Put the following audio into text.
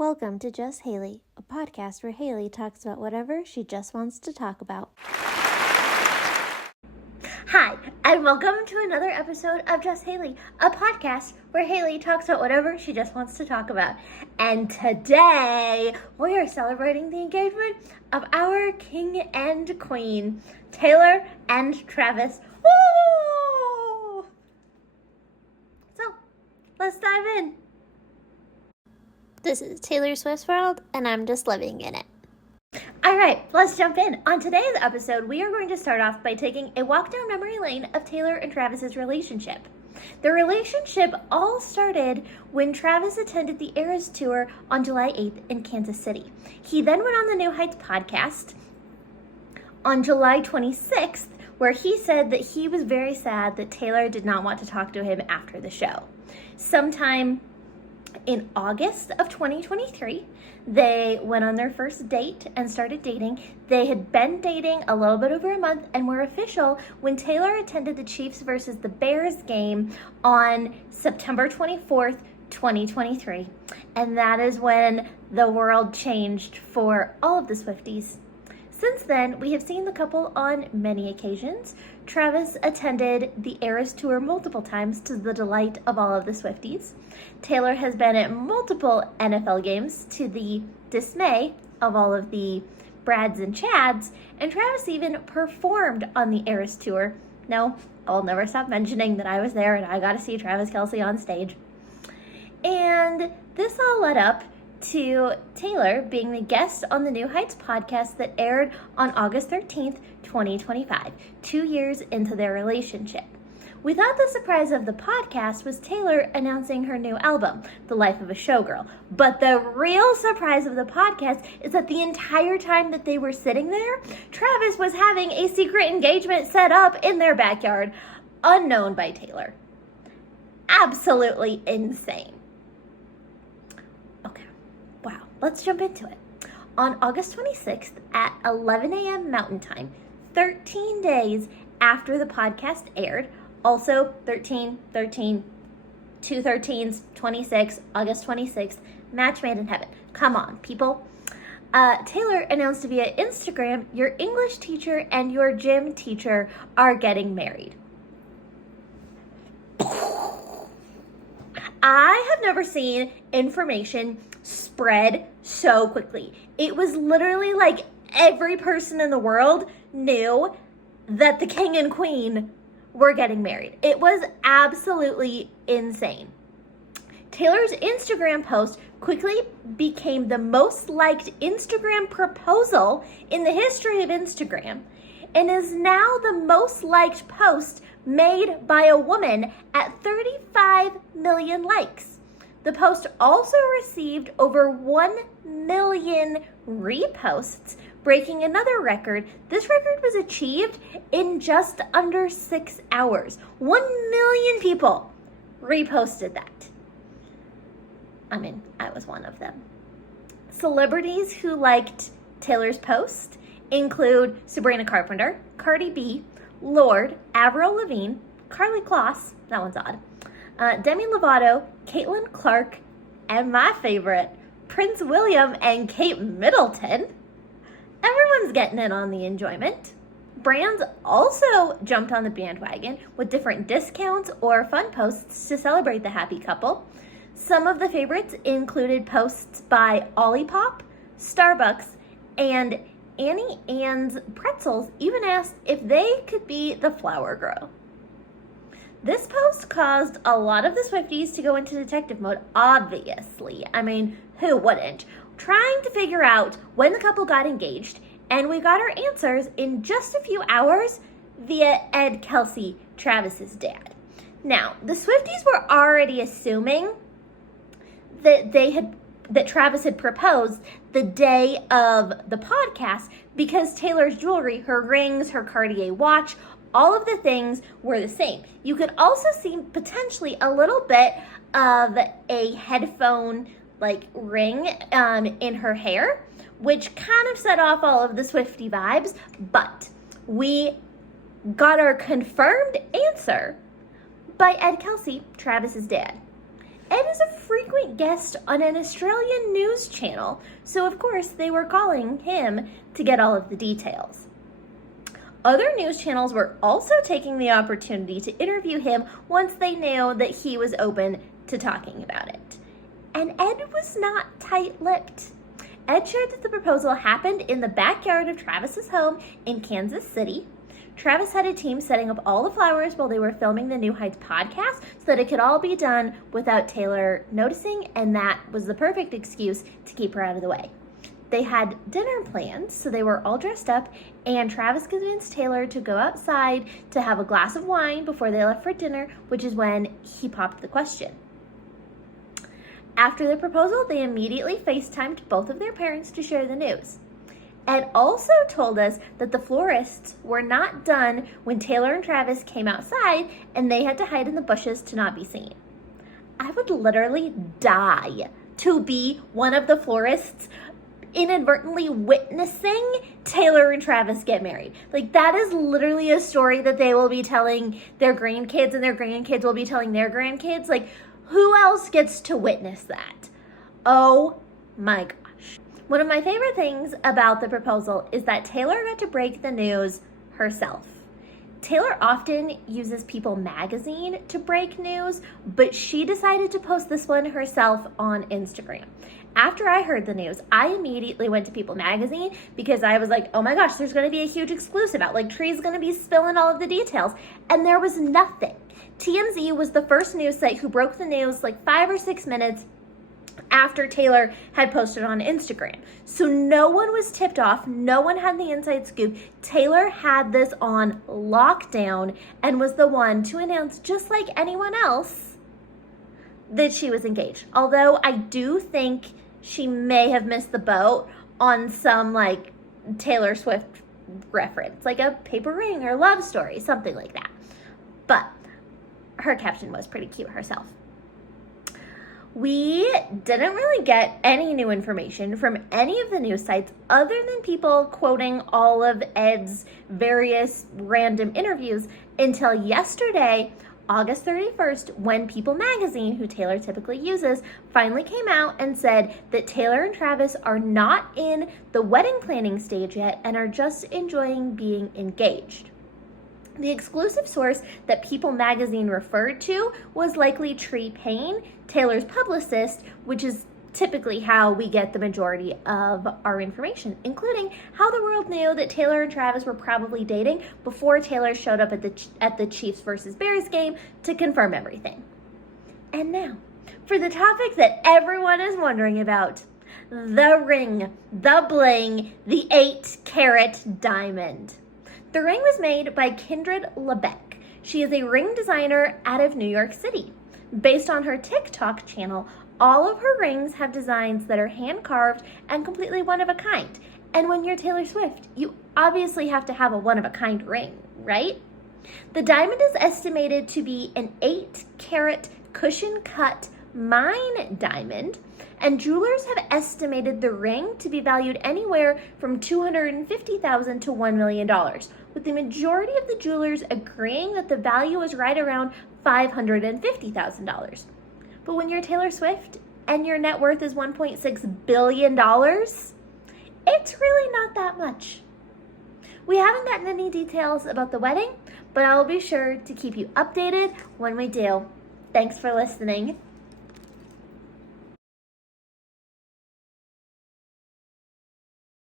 Welcome to Just Haley, a podcast where Haley talks about whatever she just wants to talk about. Hi, and welcome to another episode of Just Haley, a podcast where Haley talks about whatever she just wants to talk about. And today, we are celebrating the engagement of our king and queen, Taylor and Travis. Woo! So, let's dive in. This is Taylor Swift's world, and I'm just living in it. All right, let's jump in. On today's episode, we are going to start off by taking a walk down memory lane of Taylor and Travis's relationship. The relationship all started when Travis attended the Eras Tour on July 8th in Kansas City. He then went on the New Heights podcast on July 26th, where he said that he was very sad that Taylor did not want to talk to him after the show. Sometime in August of 2023, they went on their first date and started dating. They had been dating a little bit over a month and were official when Taylor attended the Chiefs versus the Bears game on September 24th, 2023. And that is when the world changed for all of the Swifties. Since then, we have seen the couple on many occasions. Travis attended the Eras Tour multiple times to the delight of all of the Swifties. Taylor has been at multiple NFL games to the dismay of all of the Brads and Chads, and Travis even performed on the Eras Tour. No, I'll never stop mentioning that I was there and I got to see Travis Kelce on stage. And this all led up to Taylor being the guest on the New Heights podcast that aired on August 13th, 2025, 2 years into their relationship. We thought the surprise of the podcast was Taylor announcing her new album, The Life of a Showgirl. But the real surprise of the podcast is that the entire time that they were sitting there, Travis was having a secret engagement set up in their backyard, unknown by Taylor. Absolutely insane. Okay, wow, let's jump into it. On August 26th at 11 a.m. Mountain Time, 13 days after the podcast aired, also 13, 2 13s, 26, August 26th, match made in heaven. Come on, people. Taylor announced via Instagram, your English teacher and your gym teacher are getting married. I have never seen information spread so quickly. It was literally like every person in the world knew that the king and queen were getting married. It was absolutely insane. Taylor's Instagram post quickly became the most liked Instagram proposal in the history of Instagram and is now the most liked post made by a woman at 35 million likes. The post also received over 1 million reposts, breaking another record. This record was achieved in just under 6 hours. 1 million people reposted that. I mean, I was one of them. Celebrities who liked Taylor's post include Sabrina Carpenter, Cardi B, Lorde, Avril Lavigne, Karlie Kloss, that one's odd, Demi Lovato, Caitlin Clark, and my favorite, Prince William and Kate Middleton. Everyone's getting in on the enjoyment. Brands also jumped on the bandwagon with different discounts or fun posts to celebrate the happy couple. Some of the favorites included posts by Olipop, Starbucks, and Annie Ann's Pretzels even asked if they could be the flower girl. This post caused a lot of the Swifties to go into detective mode, obviously. I mean, who wouldn't? Trying to figure out when the couple got engaged, and we got our answers in just a few hours via Ed Kelce, Travis's dad. Now, the Swifties were already assuming that Travis had proposed the day of the podcast because Taylor's jewelry, her rings, her Cartier watch, all of the things were the same. You could also see potentially a little bit of a headphone ring in her hair, which kind of set off all of the Swiftie vibes, but we got our confirmed answer by Ed Kelce, Travis's dad. Ed is a frequent guest on an Australian news channel, so of course they were calling him to get all of the details. Other news channels were also taking the opportunity to interview him once they knew that he was open to talking about it. And Ed was not tight-lipped. Ed shared that the proposal happened in the backyard of Travis's home in Kansas City. Travis had a team setting up all the flowers while they were filming the New Heights podcast so that it could all be done without Taylor noticing, and that was the perfect excuse to keep her out of the way. They had dinner plans, so they were all dressed up, and Travis convinced Taylor to go outside to have a glass of wine before they left for dinner, which is when he popped the question. After the proposal, they immediately FaceTimed both of their parents to share the news. Ed also told us that the florists were not done when Taylor and Travis came outside and they had to hide in the bushes to not be seen. I would literally die to be one of the florists inadvertently witnessing Taylor and Travis get married. Like, that is literally a story that they will be telling their grandkids, and their grandkids will be telling their grandkids. Like, who else gets to witness that? Oh my gosh. One of my favorite things about the proposal is that Taylor got to break the news herself. Taylor often uses People magazine to break news, but she decided to post this one herself on Instagram. After I heard the news, I immediately went to People magazine because I was like, oh my gosh, there's going to be a huge exclusive out. Like, Tree's going to be spilling all of the details. And there was nothing. TMZ was the first news site who broke the news like 5 or 6 minutes after Taylor had posted on Instagram. So no one was tipped off. No one had the inside scoop. Taylor had this on lockdown and was the one to announce, just like anyone else, that she was engaged. Although I do think she may have missed the boat on some like Taylor Swift reference, like a paper ring or love story, something like that. But her caption was pretty cute herself. We didn't really get any new information from any of the news sites other than people quoting all of Ed's various random interviews until yesterday, August 31st, when People magazine, who Taylor typically uses, finally came out and said that Taylor and Travis are not in the wedding planning stage yet and are just enjoying being engaged. The exclusive source that People magazine referred to was likely Tree Payne, Taylor's publicist, which is typically how we get the majority of our information, including how the world knew that Taylor and Travis were probably dating before Taylor showed up at the Chiefs versus Bears game to confirm everything. And now, for the topic that everyone is wondering about, the ring, the bling, the 8-carat diamond. The ring was made by Kindred Lebec. She is a ring designer out of New York City. Based on her TikTok channel, all of her rings have designs that are hand-carved and completely one-of-a-kind. And when you're Taylor Swift, you obviously have to have a one-of-a-kind ring, right? The diamond is estimated to be an 8-carat cushion-cut mine diamond, and jewelers have estimated the ring to be valued anywhere from $250,000 to $1 million, with the majority of the jewelers agreeing that the value is right around $550,000. But when you're Taylor Swift and your net worth is $1.6 billion, it's really not that much. We haven't gotten any details about the wedding, but I will be sure to keep you updated when we do. Thanks for listening.